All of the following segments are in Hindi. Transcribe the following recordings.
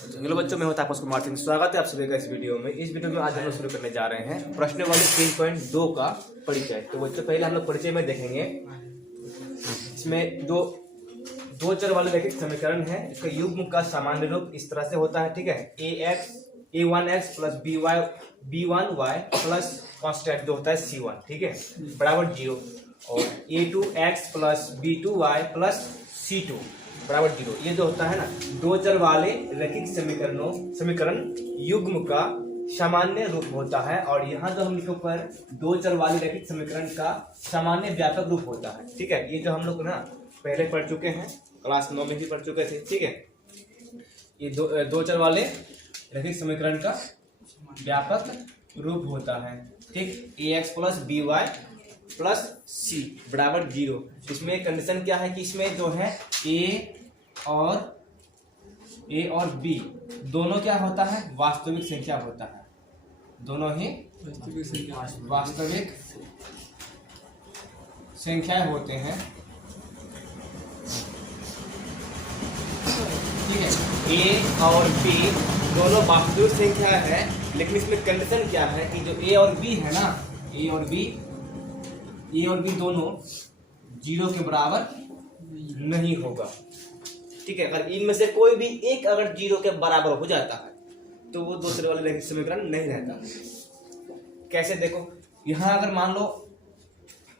हेलो बच्चों, मैं हूं तापस कुमार सिंह। स्वागत है आप सभी का इस वीडियो में। इस वीडियो में आज हम लोग शुरू करने जा रहे हैं प्रश्नावली 3.2 का परिचय। तो बच्चों पहले हम लोग परिचय में देखेंगे। इसमें दो चर वाले रैखिक समीकरण है। इसका युग्म का सामान्य रूप इस तरह से होता है, ठीक है। a1x plus b1y plus constant जो होता है c1, ठीक है, बराबर 0। और a2x plus b2y plus c2 बराबर 0। ये जो होता है ना, दो चर वाले रैखिक समीकरण युग्म का सामान्य रूप होता है। और यहाँ जो हम लिखे ऊपर दो चर वाले रैखिक समीकरण का सामान्य व्यापक रूप होता है, ठीक है। ये जो हम लोग ना पहले पढ़ चुके हैं, क्लास 9 में भी पढ़ चुके थे, ठीक है। ये दो चर वाले रैखिक समीकरण का व्यापक रूप होता है, ठीक। ax plus by plus c बराबर 0। इसमें कंडीशन क्या है कि इसमें जो है a और b दोनों क्या होता है, वास्तविक संख्या होता है। दोनों ही वास्तविक संख्याएं होते हैं, ठीक है। a और b दोनों वास्तविक संख्या है, लेकिन इसमें कंडीशन क्या है कि जो a और b है ना, a और b दोनों 0 के बराबर नहीं होगा, ठीक है। अगर इनमें से कोई भी एक अगर 0 के बराबर हो जाता है तो वो दूसरे वाले रैखिक समीकरण नहीं रहता। कैसे देखो, यहाँ अगर मान लो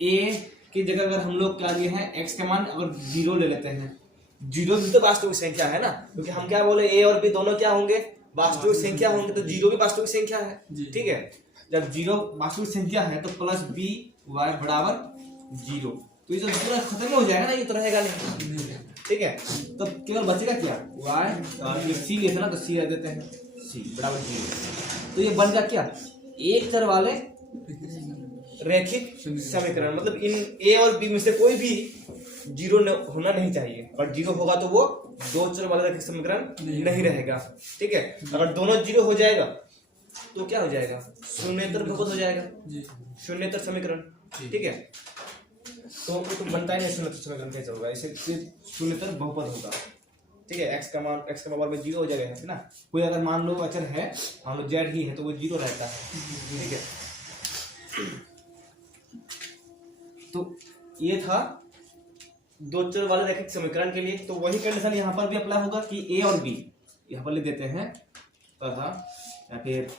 a की जगह अगर हम लोग क्या लिए हैं, x के मान अगर 0 ले लेते हैं। 0 भी तो वास्तविक संख्या है ना, क्योंकि हम क्या बोले a और b दोनों क्या होंगे, वास्तविक संख्या होंगे। तो 0 भी वास्तविक संख्या है, ठीक है। जब 0 वास्तविक संख्या है तो प्लस b y बराबर 0। तो ये जो पूरा खत्म हो जाएगा ना, ये तो रहेगा नहीं, ठीक है। तो केवल बचेगा क्या, y c लिए थे ना, तो c रख देते हैं, c बराबर 0। तो ये बन गया क्या, एक चर वाले रैखिक समीकरण। मतलब इन a और b में से कोई भी 0 होना नहीं चाहिए, और 0 होगा तो वो दो चर वाला रैखिक समीकरण नहीं रहेगा, ठीक है। अगर दोनों 0 हो जाएगा तो क्या हो जाएगा, शून्येतर बहुपद हो जाएगा, शून्येतर समीकरण, ठीक है। तो वो तो बनता ही नहीं, शून्येतर समीकरण कैसे होगा, इसे शून्येतर बहुपद होगा, ठीक है। x का बराबर में 0 हो जाएगा, है ना। कोई अगर मान लो अचर है, मान लो z ही है, तो वो 0 रहता है, ठीक है। तो ये था दो चर वाले रैखिक समीकरण के लिए। तो वही कंडीशन यहाँ पर भी अप्लाई होगा कि a और b यहाँ पर लिख देते हैं तथा, या फिर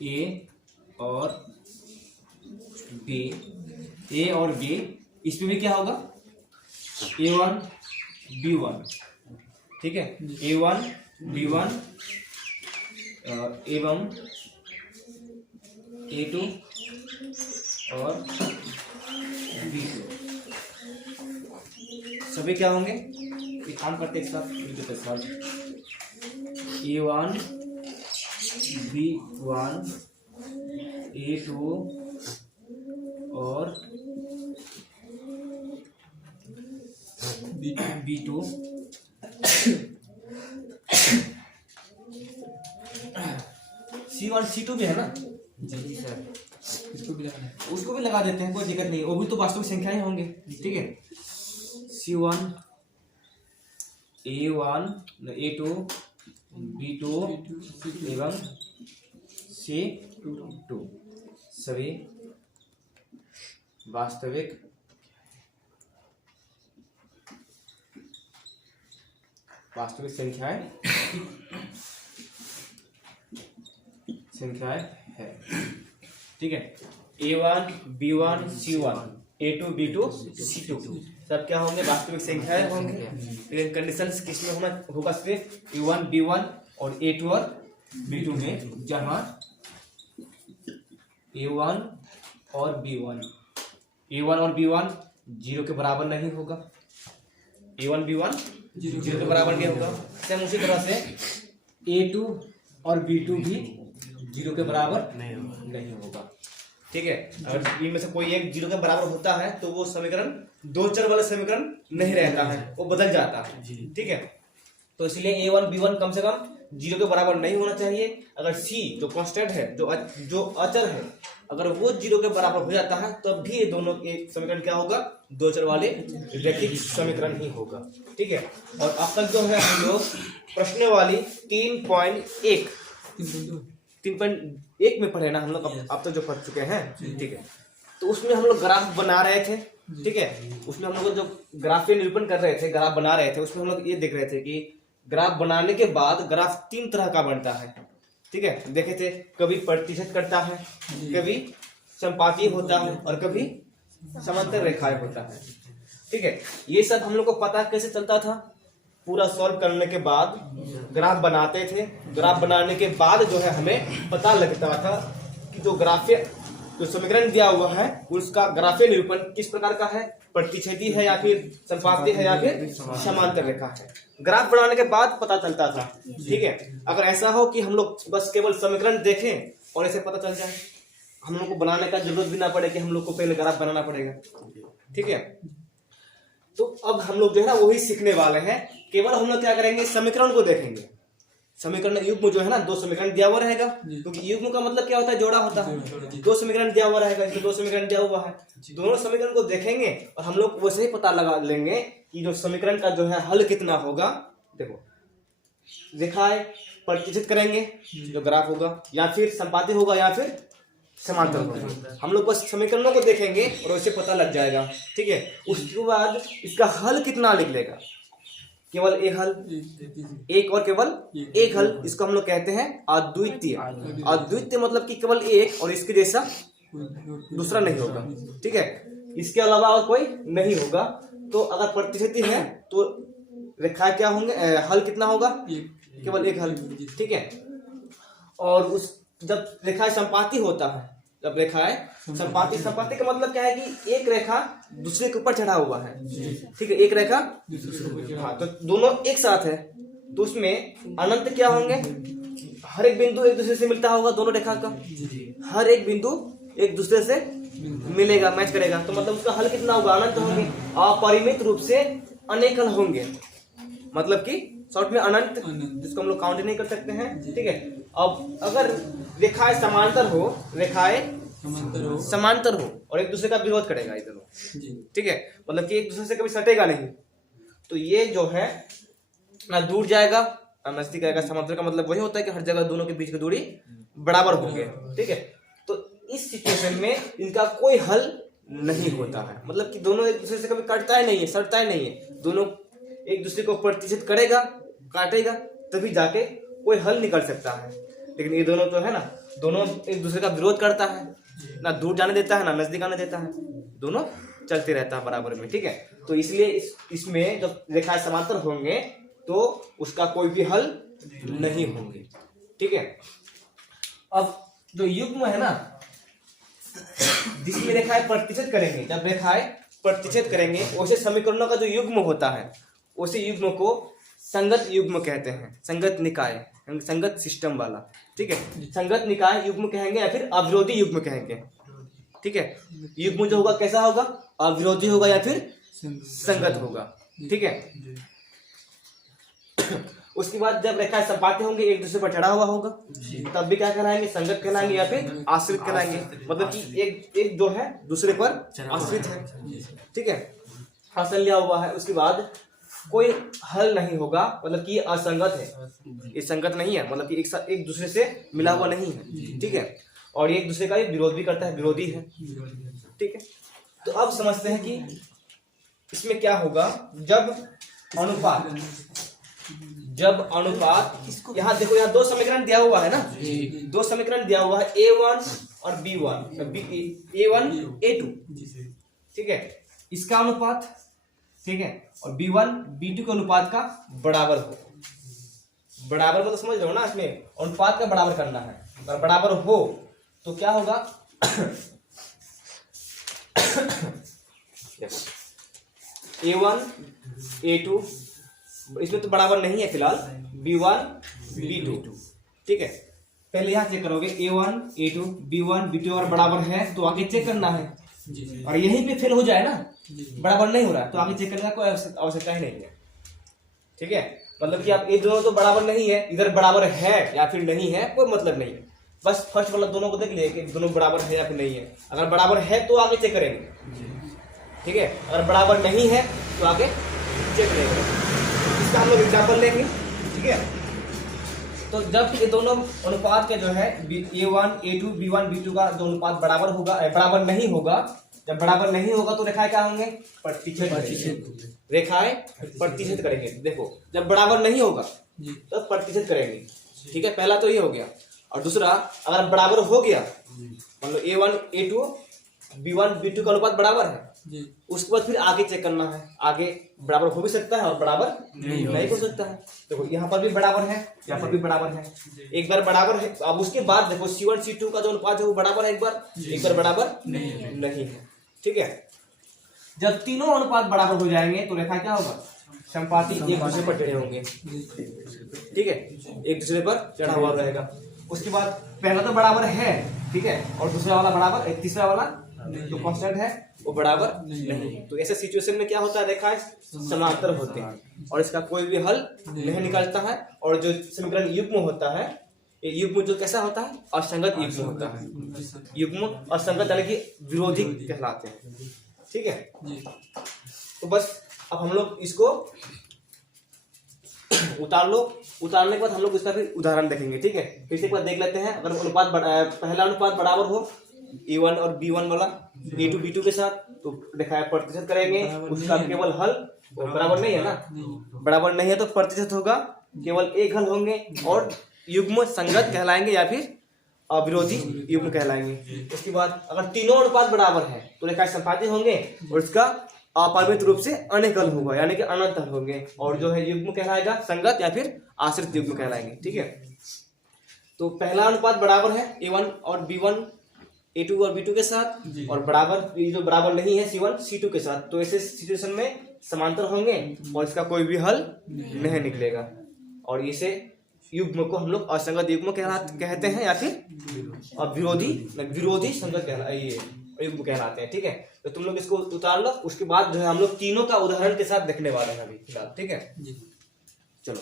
a और b इसमें भी क्या होगा, a1 b1, ठीक है। a1 b1 एवं a2 और b2 सभी क्या होंगे, काम करते एक साथ a1 b1 a2 और b2 c1 c2 भी है ना, जी सर, उसको भी लगा देते हैं, कोई दिक्कत नहीं, वो भी तो वास्तविक संख्याएं होंगे, ठीक है। c1 a1 a2 b2 एवं c2 सभी वास्तविक संख्याएं है, ठीक है। a1 b1 c1 a2 b2 c2 सब क्या होंगे, वास्तविक संख्याएं होंगे। लेकिन कंडीशंस किसमें होगा, सिर्फ a1 b1 और a2 और b2 में, जहां a1 और b1 0 के बराबर नहीं होगा, a1 b1 0 के बराबर नहीं होगा। सेम उसी तरह से a2 और b2 भी 0 के बराबर नहीं होगा, ठीक है। अगर इनमें से कोई एक 0 के बराबर होता है तो वो समीकरण दो चर वाले समीकरण नहीं रहता है, वो बदल जाता है, ठीक है। तो इसलिए a1 b1 कम से कम 0 के बराबर नहीं होना चाहिए। अगर c जो कांस्टेंट है, जो अचर है, अगर वो 0 के बराबर हो जाता है तब भी ये दोनों एक समीकरण क्या होगा, दो चर वाले रैखिक समीकरण ही होगा। ठीक है, और अब तक जो है हम लोग प्रश्न वाली 3.1 में पढ़े ना हम लोग, अब तक जो पढ़ चुके हैं। ठीक है, तो उसमें हम लोग ग्राफ बना रहे थे। ठीक है, उसमें हम लोग जो ग्राफ के निरूपण कर रहे थे, ग्राफ बना रहे थे, उसमें हम लोग ये देख रहे थे कि ग्राफ बनाने के बाद ग्राफ 3 तरह का बनता है। ठीक है, देखे थे, कभी प्रतिशत करता है, कभी संपाती होता है और कभी समांतर रेखाएं होता है। ठीक है, ये सब हम लोग को पता कैसे चलता था, पूरा सॉल्व करने के बाद ग्राफ बनाते थे। ग्राफ बनाने के बाद जो है हमें पता लगता था कि जो ग्राफीय जो समीकरण दिया हुआ है उसका ग्राफीय निरूपण किस प्रकार का है, प्रतिच्छेदी है या फिर संपाती है या फिर समांतर रेखा है। ग्राफ बनाने के बाद पता चलता था। ठीक है, अगर ऐसा हो कि हम लोग बस केवल समीकरण देखें और ऐसे पता चल जाए, हम लोग को बनाने का जरूरत भी ना पड़े कि हम लोग को पहले ग्राफ बनाना पड़ेगा। ठीक है, तो अब हम लोग जो है ना वही सीखने वाले हैं। केवल हम लोग क्या करेंगे, समीकरण को देखेंगे। समीकरण युग्म जो है ना, दो समीकरण दिया हुआ रहेगा, क्योंकि युग्म का मतलब क्या होता है, जोड़ा होता है। दो समीकरण दिया हुआ रहेगा, इसमें दो समीकरण दिया हुआ है, दोनों समीकरण को देखेंगे और हम लोग वैसे ही पता लगा लेंगे कि जो समीकरण का जो है हल कितना होगा। देखो, रेखाएं प्रतिच्छेद करेंगे जो ग्राफ होगा, या फिर संपाती होगा या फिर समांतर होगा। हम लोग बस समीकरणों को देखेंगे और वैसे पता लग जाएगा। ठीक है, उसके बाद इसका हल कितना निकलेगा, केवल एक हल, एक और केवल एक हल, इसको हम लोग कहते हैं अद्वितीय। अद्वितीय मतलब कि केवल एक और इसके जैसा दूसरा नहीं होगा। ठीक है, इसके अलावा और कोई नहीं होगा। तो अगर प्रतिच्छेदी है तो रेखा क्या होंगे, हल कितना होगा, केवल एक हल। ठीक है, और उस जब रेखा संपाती होता है, जब रेखाएं संपाती का मतलब क्या है कि एक रेखा दूसरे के ऊपर चढ़ा हुआ है। ठीक है, एक रेखा हाँ, तो दोनों एक साथ है, तो उसमें अनंत क्या होंगे, हर एक बिंदु एक दूसरे से मिलता होगा। दोनों रेखा का हर एक बिंदु एक दूसरे से मिलेगा, मैच करेगा, तो मतलब उसका हल कितना होगा, अनंत होंगे। अपरिमित रूप से अनेक हल होंगे, मतलब कि शॉर्ट में अनंत, जिसको हम लोग काउंट नहीं कर सकते हैं। ठीक है, अब अगर रेखाएं समांतर हो, रेखाएं समांतर हो और एक दूसरे का विरोध करेगा इधर। ठीक है, मतलब कि एक दूसरे से कभी सटेगा नहीं, तो ये जो है ना दूर जाएगा ना नजदीक आएगा। समांतर का मतलब वही होता है कि हर जगह दोनों के बीच की दूरी बराबर होंगे। ठीक है, तो इस सिचुएशन में इनका कोई हल नहीं होता है, मतलब कि दोनों एक दूसरे से कभी कटता ही नहीं है, सटता ही नहीं है। दोनों एक दूसरे को प्रतिच्छेद करेगा, काटेगा, तभी जाके कोई हल निकल सकता है। लेकिन ये दोनों तो है ना, दोनों एक दूसरे का विरोध करता है, ना दूर जाने देता है ना नजदीक आने देता है, दोनों चलते रहता है बराबर में। ठीक है, तो इसलिए इसमें जब रेखाएं समांतर होंगे तो उसका कोई भी हल नहीं होंगे। ठीक है, अब जो युग्म है ना, जिसमें रेखाएं प्रतिच्छेद करेंगे, जब रेखाएं प्रतिच्छेद करेंगे वैसे समीकरणों का जो युग्म होता है उसी युग्म को संगत युग्म कहते हैं, संगत निकाय, संगत सिस्टम वाला। ठीक है, संगत निकाय युग्म कहेंगे या फिर अविरोधी युग्म कहेंगे। ठीक है, युग्म जो होगा कैसा होगा, अविरोधी होगा या फिर संगत होगा। ठीक है, उसके बाद जब रेखाएं संपाती होंगे, एक दूसरे पर चढ़ा हुआ होगा, तब भी क्या कहलाएंगे, संगत कहलाएंगे या फिर आश्रित कहलाएंगे, मतलब कि एक जो है दूसरे पर आश्रित है। ठीक है, हासिल लिया हुआ है। उसके बाद कोई हल नहीं होगा, मतलब कि असंगत है, ये संगत नहीं है, मतलब कि एक दूसरे से मिला हुआ नहीं है। ठीक है, और एक दूसरे का ये विरोध भी करता है, विरोधी है। ठीक है, तो अब समझते हैं कि इसमें क्या होगा जब अनुपात, यहाँ देखो, यहाँ दो समीकरण दिया हुआ है ना, दो समीकरण दिया हुआ है, A1 और B1, A1 A2। ठीक है, इसका अनुपात, ठीक है, और B1 B2 के अनुपात का बराबर हो। बराबर को तो समझ रहे हो ना, इसमें अनुपात का बराबर करना है। अगर बराबर हो तो क्या होगा A1 A2, इसमें तो बराबर नहीं है फिलहाल, B1 B2। ठीक है, पहले यहाँ चेक करोगे A1 A2 B1 B2 और बराबर है तो आगे चेक करना है, और यहीं पे फेल हो जाए ना, बराबर नहीं हो रहा है तो आगे चेक करने का कोई आवश्यकता ही नहीं है। ठीक है, मतलब कि आप ये दोनों तो बराबर नहीं है, इधर बराबर है या फिर नहीं है कोई मतलब नहीं है, बस फर्स्ट वाला दोनों को देख लिए कि दोनों बराबर है या फिर नहीं है। अगर बराबर है तो आगे चेक करेंगे, ठीक है। अगर बराबर नहीं है तो आगे चेक करेंगे। इसका हम लोग एग्जाम्पल लेंगे, ठीक है। तो जब ये दोनों अनुपात के जो है A1 A2 B1 B2 का जो अनुपात बराबर होगा, बराबर नहीं होगा, जब बराबर नहीं होगा तो रेखाएं क्या होंगे, प्रतिच्छेद। रेखाएं प्रतिच्छेद करेंगे। देखो जब बराबर नहीं होगा तो प्रतिच्छेद करेंगे, ठीक है। पहला तो ये हो गया। और दूसरा, अगर बराबर हो गया, मान लो A1 A2 B1 B2 का अनुपात बराबर है, उसके बाद फिर आगे चेक करना है। आगे बराबर हो भी सकता है और बराबर नहीं हो सकता है। देखो यहाँ पर भी बराबर है, यहाँ पर भी बराबर है। एक बार बराबर है, अब उसके बाद देखो C1 C2 का जो अनुपात है वो बराबर है, एक बार बराबर नहीं है, ठीक है। जब तीनों अनुपात बराबर हो जाएंगे तो रेखा क्या होगा, समपाती, एक दूसरे पर टेढ़े होंगे, ठीक है, एक दूसरे पर चढ़ा हुआ रहेगा। उसके बाद पहला तो बराबर है, ठीक है, और दूसरा वाला बराबर, तीसरा वाला जो कांस्टेंट है वो बराबर नहीं। तो ऐसे सिचुएशन में क्या होता है, रेखाएं समांतर होते हैं और इसका कोई भी हल नहीं निकलता है। और जो समीकरण युग्म होता है, ये युग्म जो कैसा होता है, असंगत युग्म होता है। युग्म असंगत यानी कि विरोधी कहलाते हैं, ठीक है। तो बस अब हम लोग इसको उतार लो। उतारने के बाद हम लोग इसका भी उदाहरण देखेंगे, ठीक है। फिर से एक बार देख लेते हैं। अगर अनुपात पहला अनुपात बराबर हो A1 और B1 वाला A2 B2 के साथ, तो रेखाएं प्रतिशत करेंगे, उसका केवल हल बराबर नहीं है ना, बराबर नहीं है तो प्रतिशत होगा, केवल एक हल होंगे और युग्म संगत कहलाएंगे या फिर अविरोधी युग्म कहलाएंगे। उसके बाद अगर तीनों अनुपात बराबर है तो रेखाएं संपाती होंगे और इसका अपरिमित रूप से अनेक हल होगा यानी कि अनंत हल होंगे, और जो है युग्म कहलाएगा संगत या फिर आश्रित युग्म कहलाएंगे, ठीक है। तो पहला अनुपात बराबर है A1 और B1 A2 और B2 के साथ, और बराबर ये जो बराबर नहीं है C1 C2 के साथ, तो ऐसे सिचुएशन में समांतर होंगे और इसका कोई भी हल नहीं निकलेगा। और इसे युग्म को हम लोग असंगत युग्म कहते हैं या फिर विरोधी संगत युग्म कहलाते हैं, ठीक है। तो तुम लोग इसको उतार लो। उसके बाद जो है हम लोग तीनों का उदाहरण के साथ देखने वाले हैं अभी फिलहाल, ठीक है। चलो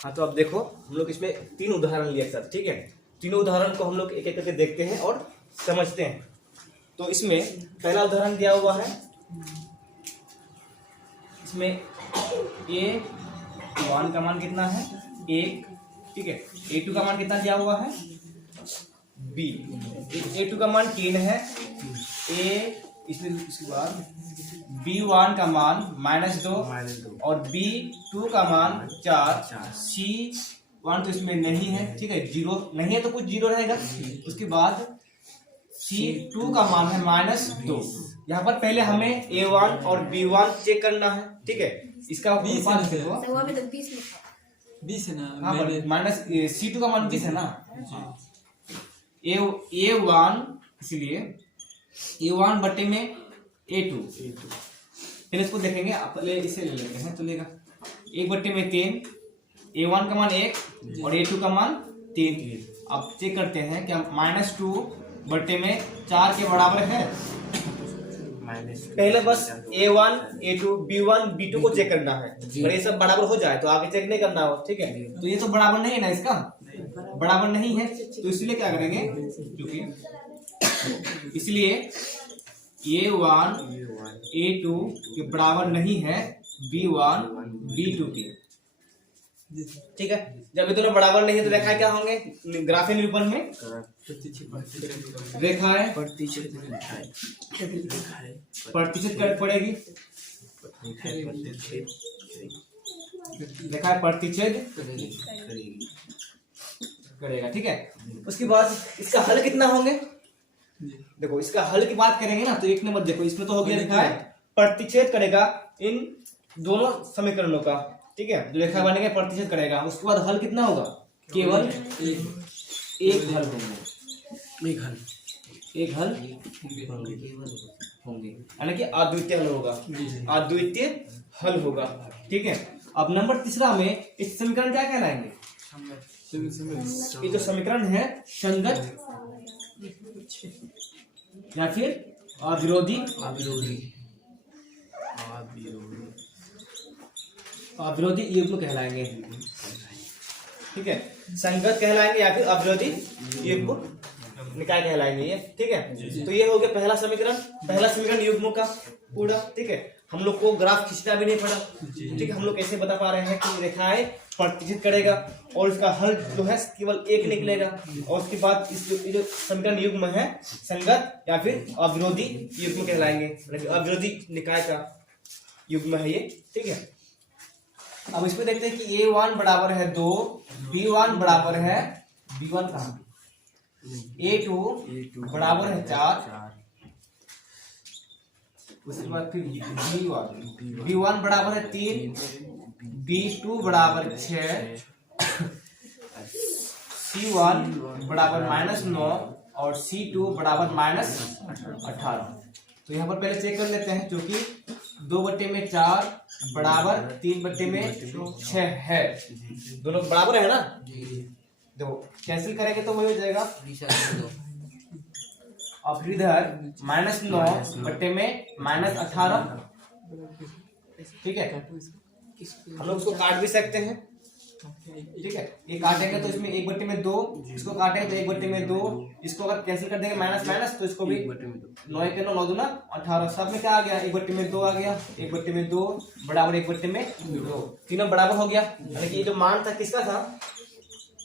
हाँ, तो अब देखो हम लोग इसमें 3 उदाहरण लिए सर, ठीक है। तीनों उदाहरण को हम लोग एक एक करके देखते हैं और समझते हैं। तो इसमें पहला उदाहरण दिया हुआ है, इसमें A1 का मान कितना है, 1, ठीक है। A2 का मान कितना दिया हुआ है, B। A2 का मान 3 है, इसमें इसके बाद B1 का मान -2 और B2 का मान 4, C1 तो इसमें नहीं है, ठीक है, 0 नहीं है तो कुछ 0 रहेगा। उसके बाद C2 का मान है -2। यहाँ पर पहले हमें A1 और B1 चेक करना है, ठीक है। इसका अनुपात देखो, माइनस C2 का मान 20 है ना, A1, इसलिए A1 बटे में A2। पहले इसको देखेंगे, पहले इसे ले लेते हैं, चलेगा। 1 बटे में 3, A1 का मान 1 और A2 का मान 3। अब चेक करते हैं क्या -2 बटे में 4 के बराबर है। पहले बस A1 A2 B1 B2 को चेक करना है, अगर ये सब बराबर हो जाए तो आगे चेक नहीं करना हो, ठीक है। तो ये तो बराबर नहीं है ना, इसका बराबर नहीं है, तो इसलिए क्या करेंगे, क्योंकि इसलिए A1 A2 के बराबर नहीं है B1 B2 के, ठीक है। जब ये दोनों बराबर नहीं है तो रेखाएं क्या होंगे, ग्राफीय निरूपण में रेखाएं प्रतिशत कर पड़ेगी, रेखाएं प्रतिच्छेद करेगा, ठीक है। उसके बाद इसका हल कितना होंगे, देखो इसका हल की बात करेंगे ना, तो 1 नंबर देखो, इसमें तो हो गया रेखाएं प्रतिच्छेद करेगा इन दोनों समीकरणों का, ठीक है। जो रेखा बनेगा प्रतिशत करेगा। उसके बाद हल कितना होगा, केवल एक हल होंगे, एक हल होंगे यानी कि अद्वितीय हल होगा, अद्वितीय हल होगा, ठीक है। अब नंबर तीसरा में इस समीकरण क्या कहलाएंगे, ये जो समीकरण है संगत या फिर अविरोधी युग्म कहलाएंगे, ठीक है। संगत कहलाएंगे या फिर अविरोधी युग्म निकाय कहलाएंगे ये, ठीक है। तो ये हो गया पहला समीकरण युग्मों का पूरा, ठीक है। हम लोग को ग्राफ खींचना भी नहीं पड़ा, ठीक है। हम लोग कैसे बता पा रहे हैं कि रेखाएं प्रतिच्छेद करेगा और इसका हल जो है केवल एक निकलेगा, और उसके बाद इस जो समीकरण युग्म है संगत या फिर अविरोधी युग्म कहलाएंगे, अविरोधी निकाय का युग्म है ये, ठीक है। अब इसमें देखते हैं कि A1 बराबर है 2, B1 बराबर है B1 कहाँ, A2 बराबर है 4, उसके बाद फिर B1 बराबर है 3, B2 बराबर 6, C1 बराबर -9 और C2 बराबर -18। तो यहाँ पर पहले चेक कर लेते हैं, क्योंकि 2/4 बराबर 3/6 है, दोनों बराबर है ना। देखो कैंसिल करेंगे तो वही हो जाएगा, और फिर इधर -9/18, ठीक है। हम लोग उसको काट भी सकते हैं, ठीक है। ये काटेंगे तो इसमें 1/2, इसको काटेंगे तो 1/2, इसको अगर कैंसिल कर देंगे माइनस तो इसको भी 9 के 9 9 दूना 18, सब में क्या आ गया 1/2 आ गया, 1/2 बराबर 1/2, तीनों बराबर हो गया। यानी कि ये जो मान था किसका था,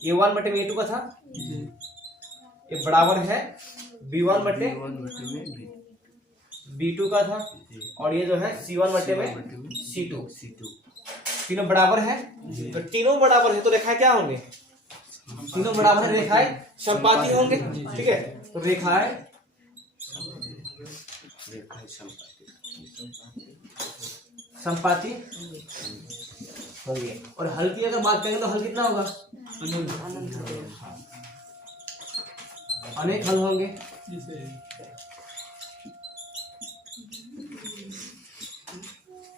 A1/A2 का था, ये बराबर है B1/B2 का था, और ये जो है C1/C2, तीनों बराबर है। तो तीनों बराबर है तो रेखाएं क्या होंगे, तीनों बराबर है, रेखाएं समपाती होंगे, ठीक है। तो रेखाएं समपाती होंगे। और हल की अगर बात करेंगे तो हल कितना होगा, अनेक हल होंगे।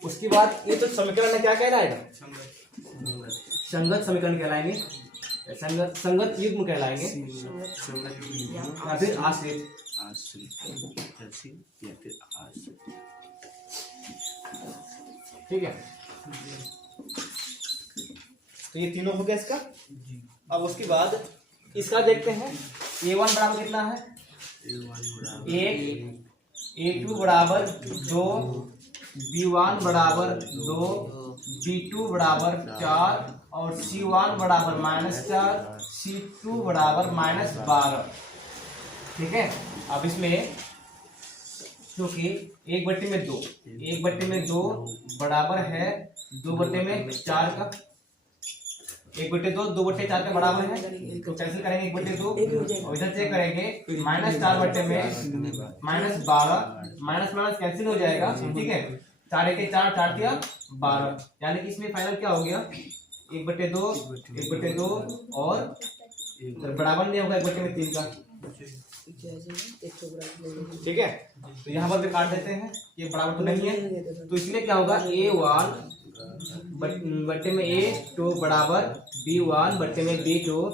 उसके बाद ये तो समीकरण में क्या कहलाएगा, संगत समीकरण कहलाएंगे, संगत युग्म कहलाएंगे, या फिर आश्रित, ठीक है। तो ये तीनों हो गया इसका। अब उसके बाद इसका देखते हैं, A1 बराबर कितना है, 1, A2 बराबर 2, B1 बराबर 2, B2 बराबर 4 और C1 बराबर -4, C2 बराबर -12, ठीक है। अब इसमें क्योंकि 1/2 बराबर है 2/4 का, 1/2 2/4 के बराबर है, तो कैंसिल करेंगे 1/2 और इधर चेक करेंगे -4/12 कैंसिल हो जाएगा, ठीक है। 4 1 4 4 दिया 12, यानी कि इसमें फाइनल क्या हो गया 1/2 और बराबर नहीं होगा 1/3 का, ठीक है। तो यहाँ पर भी काट देते हैं, ये बराबर तो नहीं है, तो इसलिए क्या होगा A1/A2 बराबर B1/B2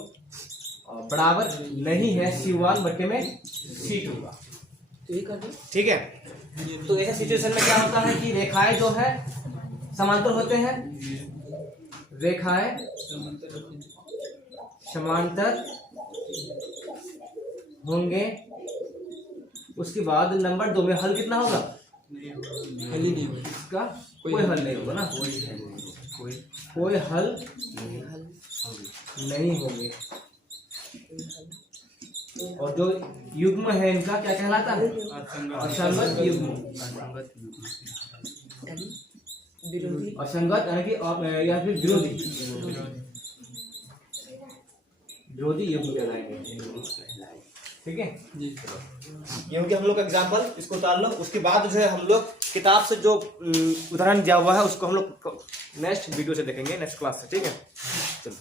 बराबर नहीं है C1/C2 का, ठीक है। तो ऐसा सिचुएशन में क्या होता है कि रेखाएं जो है समांतर होते हैं, रेखाएं समांतर होंगे। उसके बाद नंबर 2 में हल कितना होगा, हल ही नहीं होगा, इसका कोई हल नहीं होगा ना, कोई हल नहीं होंगे। और जो युग्म है इनका क्या कहलाता है, असंगत युग्म, असंगत यानी कि या फिर विरोधी युग्म कहलाएंगे, ठीक है। ये हो गया हम लोग का एग्जाम्पल, इसको उतार लो। उसके बाद जो है हम लोग किताब से जो उदाहरण दिया हुआ है उसको हम लोग नेक्स्ट वीडियो से देखेंगे, नेक्स्ट क्लास से, ठीक है। चलो।